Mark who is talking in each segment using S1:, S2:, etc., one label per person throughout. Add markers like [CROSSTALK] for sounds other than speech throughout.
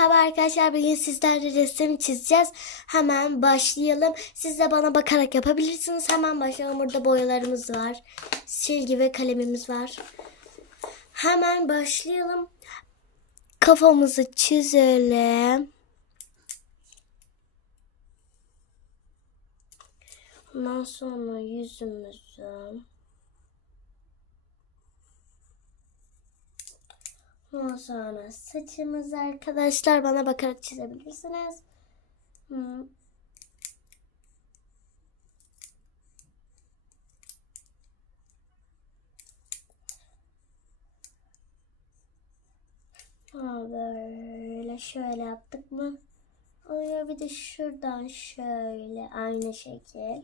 S1: Merhaba arkadaşlar. Bugün sizlerle resim çizeceğiz. Hemen başlayalım. Siz de bana bakarak yapabilirsiniz. Hemen başlayalım. Burada boyalarımız var. Silgi ve kalemimiz var. Hemen başlayalım. Kafamızı çizelim. Ondan sonra yüzümüzü. Ondan sonra saçımızı arkadaşlar bana bakarak çizebilirsiniz. Hmm. Ha, böyle şöyle yaptık mı? Oluyor bir de şuradan şöyle aynı şekil.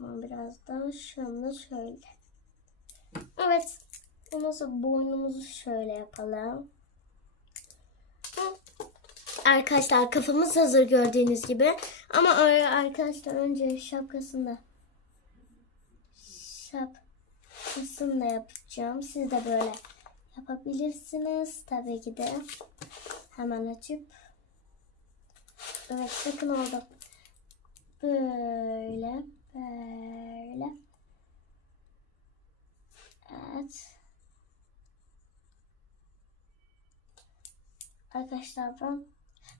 S1: Ama biraz daha şunu şöyle. Evet. Ondan sonra boynumuzu şöyle yapalım. Arkadaşlar kafamız hazır gördüğünüz gibi. Ama arkadaşlar önce şapkasını da şapkasını da yapacağım. Siz de böyle yapabilirsiniz. Tabii ki de hemen açıp Evet bakın oldu. Böyle böyle Evet. Arkadaşlar ben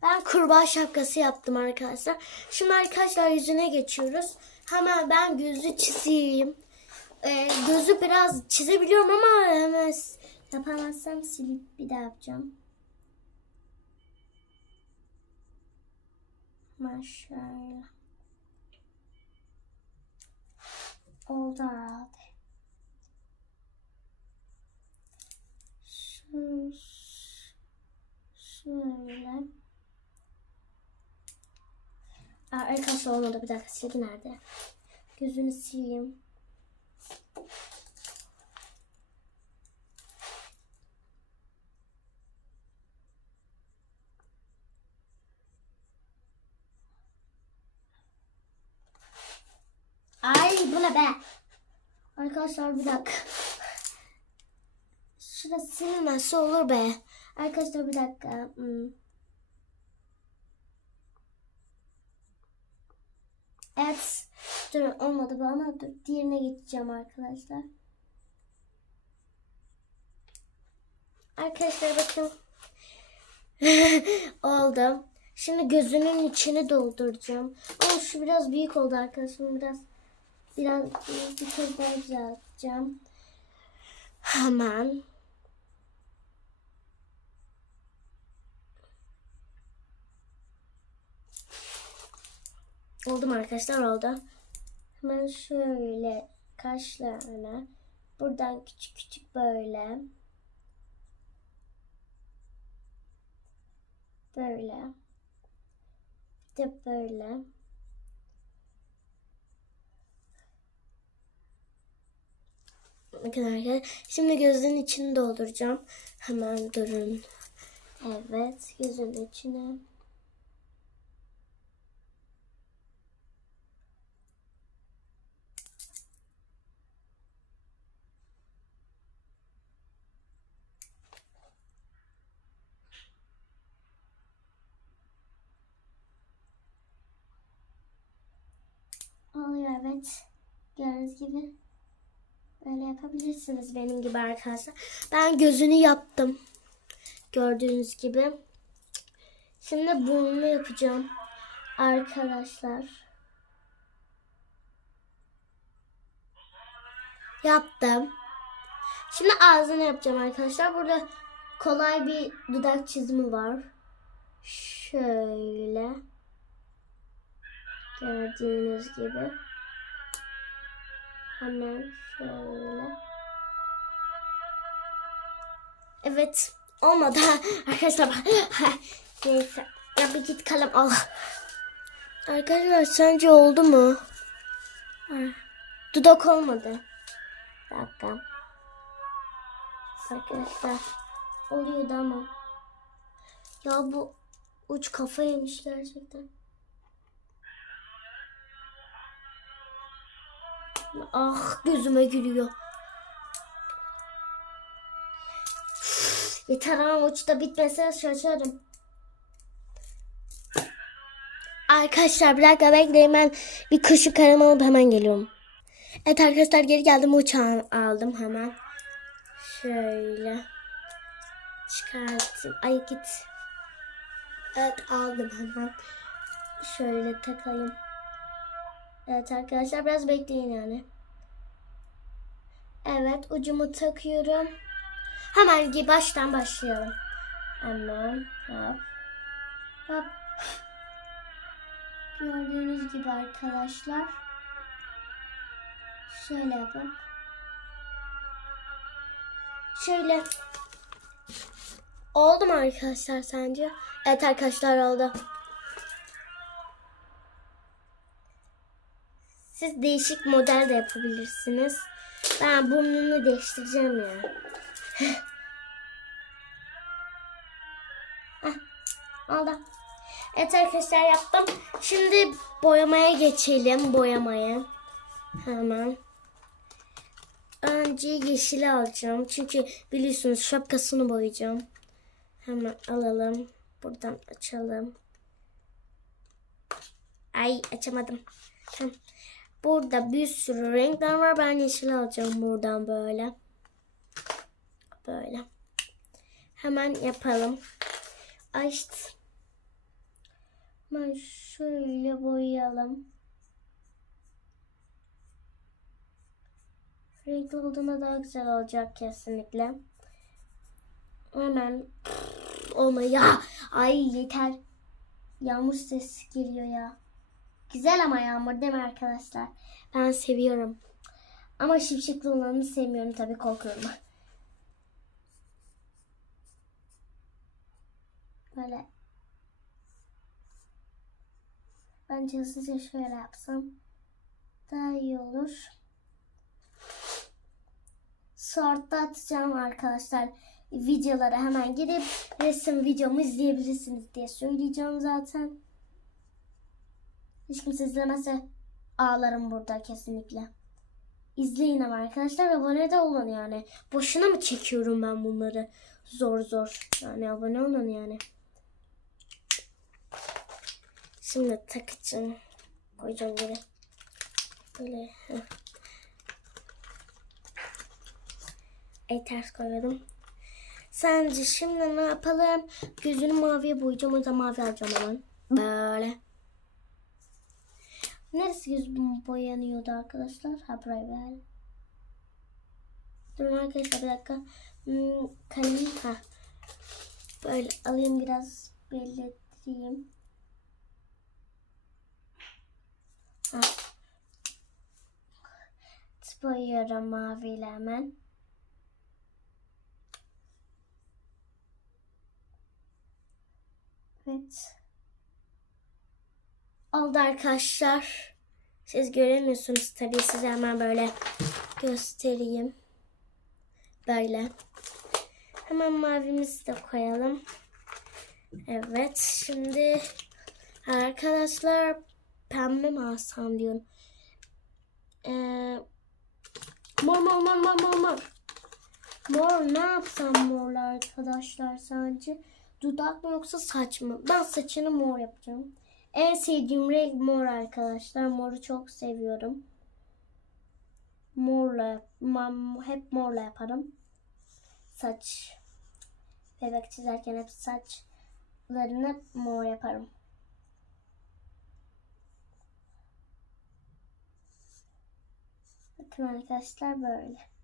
S1: ben kurbağa şapkası yaptım arkadaşlar. Şimdi arkadaşlar yüzüne geçiyoruz. Hemen ben gözü çizeyim. Ee, gözü biraz çizebiliyorum ama hemen yapamazsam silip bir daha yapacağım. Maşallah. Oldu herhalde. Şöyle. Aa, arkadaşlar olmadı. Bir dakika silgi nerede? Gözünü sileyim. Ay bu ne be? Arkadaşlar bir dakika. Şurası silinmezse olur be. Arkadaşlar bir dakika. Hmm. Evet. Dur olmadı bu ama dur. Diğerine geçeceğim arkadaşlar. Arkadaşlar bakın. [LAUGHS] oldu. Şimdi gözünün içini dolduracağım. Ama şu biraz büyük oldu arkadaşlar. Biraz biraz bir kez daha düzelteceğim. Hemen. Oldu mu arkadaşlar oldu. Hemen şöyle kaşlarına buradan küçük küçük böyle böyle bir de böyle Bakın arkadaşlar. Şimdi gözün içini dolduracağım. Hemen durun. Evet. Gözün içine. Oluyor evet. Gördüğünüz gibi. Böyle yapabilirsiniz benim gibi arkadaşlar. Ben gözünü yaptım. Gördüğünüz gibi. Şimdi burnunu yapacağım. Arkadaşlar. Yaptım. Şimdi ağzını yapacağım arkadaşlar. Burada kolay bir dudak çizimi var. Şöyle. Gördüğünüz gibi. Hemen şöyle. Evet. Olmadı. [LAUGHS] Arkadaşlar [LAUGHS] neyse. Ya bir git kalem al. Arkadaşlar sence oldu mu? Dudak olmadı. Bir dakika. Arkadaşlar oluyordu ama. Ya bu uç kafa yemiş gerçekten. Ah gözüme gülüyor. Yeter ama uçta bitmese şaşarım. Arkadaşlar bir dakika bekleyin ben bir kuşu karımı alıp hemen geliyorum. Evet arkadaşlar geri geldim uçağı aldım hemen. Şöyle. Çıkartayım. Ay git. Evet aldım hemen. Şöyle takayım. Evet arkadaşlar biraz bekleyin yani. Evet ucumu takıyorum. Hemen baştan başlayalım. Hemen hop. Hop. Gördüğünüz gibi arkadaşlar. Şöyle yapın. Şöyle. Oldu mu arkadaşlar sence? Evet arkadaşlar oldu. Siz değişik model de yapabilirsiniz. Ben burnunu değiştireceğim ya. Heh, [LAUGHS] oldu. Evet arkadaşlar yaptım. Şimdi boyamaya geçelim. Boyamaya. Hemen. Önce yeşili alacağım. Çünkü biliyorsunuz şapkasını boyayacağım. Hemen alalım. Buradan açalım. Ay açamadım. Tamam. Burada bir sürü renkler var. Ben yeşil alacağım buradan böyle. Böyle. Hemen yapalım. Ay işte. Hemen şöyle boyayalım. Renkli olduğunda daha güzel olacak kesinlikle. Hemen olma ya. Ay yeter. Yağmur sesi geliyor ya. Güzel ama yağmur değil mi arkadaşlar? Ben seviyorum. Ama şipşikli olanı sevmiyorum tabii korkuyorum. Böyle. Bence hızlıca şöyle yapsam daha iyi olur. Short'ta atacağım arkadaşlar videolara hemen gidip resim videomu izleyebilirsiniz diye söyleyeceğim zaten. Hiç kimse izlemezse ağlarım burada kesinlikle. İzleyin ama arkadaşlar abone de olun yani. Boşuna mı çekiyorum ben bunları zor zor. Yani abone olun yani. Şimdi takacağım. Koyacağım böyle. Böyle. Ay ters koyuyordum. Sence şimdi ne yapalım? Gözünü maviye boyayacağım. O yüzden mavi alacağım hemen. Böyle. Neresi gözüm boyanıyordu arkadaşlar? Ha buraya böyle. Durun arkadaşlar bir dakika. Hmm, kalemi ha. Böyle alayım biraz belirteyim. Ha. Boyuyorum maviyle hemen. Evet. Oldu arkadaşlar. Siz göremiyorsunuz tabii size hemen böyle göstereyim. Böyle. Hemen mavimizi de koyalım. Evet şimdi arkadaşlar pembe mi alsam diyorum. Ee, mor mor mor mor mor mor. Mor ne yapsam morla arkadaşlar sence? Dudak mı yoksa saç mı? Ben saçını mor yapacağım. En sevdiğim renk mor arkadaşlar. Moru çok seviyorum. Morla hep morla yaparım. Saç. Bebek çizerken hep saçlarını mor yaparım. Bakın arkadaşlar böyle.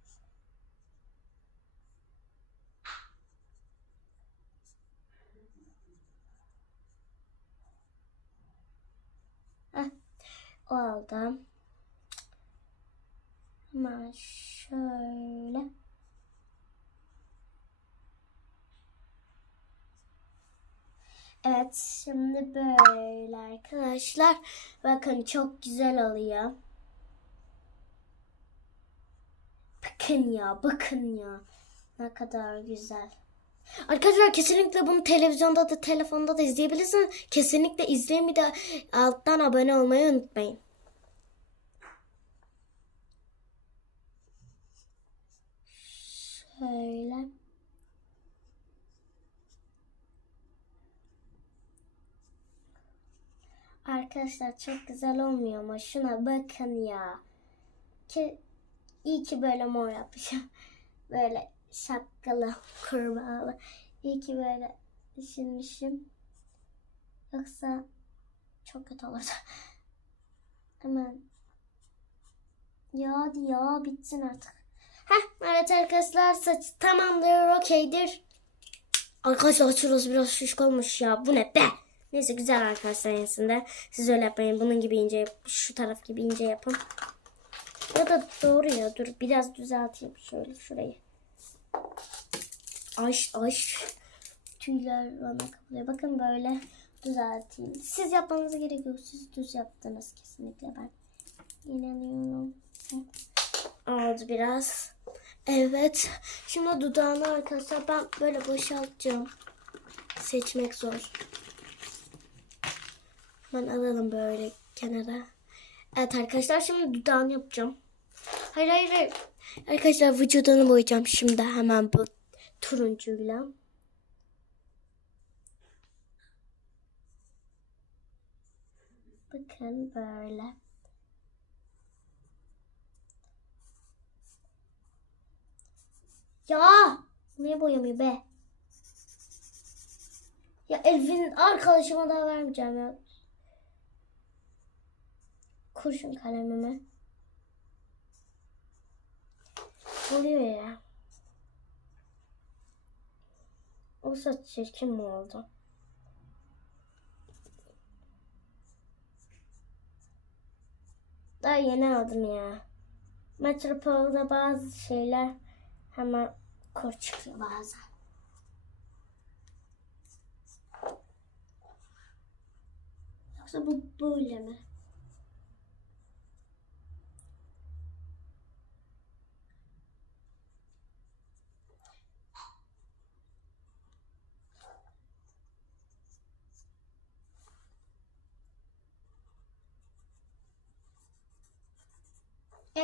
S1: Heh, o oldu. Hemen şöyle. Evet şimdi böyle arkadaşlar. Bakın çok güzel oluyor. Bakın ya bakın ya. Ne kadar güzel. Arkadaşlar kesinlikle bunu televizyonda da telefonda da izleyebilirsiniz. Kesinlikle izleyin bir de alttan abone olmayı unutmayın. Şöyle. Arkadaşlar çok güzel olmuyor ama şuna bakın ya. Ki iyi ki böyle mor yapmışım. [LAUGHS] Böyle şapkalı, kurbağalı. İyi ki böyle düşünmüşüm. Yoksa çok kötü olurdu. [LAUGHS] Hemen. Ya hadi ya bitsin artık. Heh evet arkadaşlar saç tamamdır okeydir. Arkadaşlar şurası biraz şişko olmuş ya. Bu ne be? Neyse güzel arkadaşlar ensinde. Siz öyle yapmayın. Bunun gibi ince. Şu taraf gibi ince yapın. Ya da doğru ya. Dur biraz düzelteyim. Şöyle şurayı. Ay ay. Tüyler bana kapılıyor. Bakın böyle düzelteyim. Siz yapmanıza gerek yok. Siz düz yaptınız kesinlikle ben. İnanıyorum. Oldu biraz. Evet. Şimdi dudağını arkadaşlar ben böyle boşaltacağım. Seçmek zor. Ben alalım böyle kenara. Evet arkadaşlar şimdi dudağını yapacağım. Hayır hayır hayır. Arkadaşlar vücudunu boyayacağım şimdi hemen bu turuncuyla. Bakın böyle. Ya niye boyamıyor be? Ya Elif'in arkadaşıma daha vermeyeceğim ya. Kurşun kalemimi. Oluyor ya. O saç çirkin mi oldu? Daha yeni aldım ya. Metropol'da bazı şeyler hemen kor çıkıyor bazen. Yoksa bu böyle mi?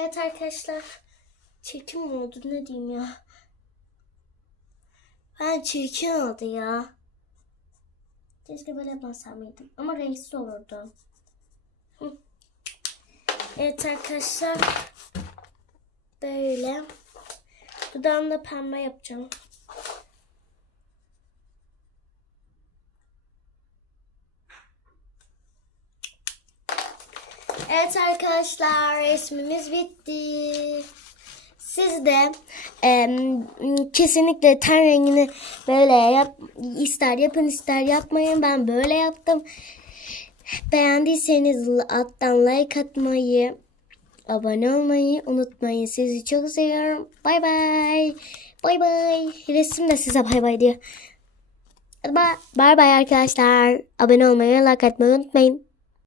S1: Evet arkadaşlar. Çirkin mi oldu ne diyeyim ya. Ben çirkin oldu ya. Keşke böyle yapmasam mıydım. Ama renksiz olurdu. Hı. Evet arkadaşlar. Böyle. Dudağımda pembe yapacağım. Evet arkadaşlar resmimiz bitti. Siz de em, kesinlikle ten rengini böyle yap, ister yapın ister yapmayın. Ben böyle yaptım. Beğendiyseniz alttan like atmayı, abone olmayı unutmayın. Sizi çok seviyorum. Bay bay. Bay bay. Resim de size bay bay diyor. Bay bay arkadaşlar. Abone olmayı, like atmayı unutmayın.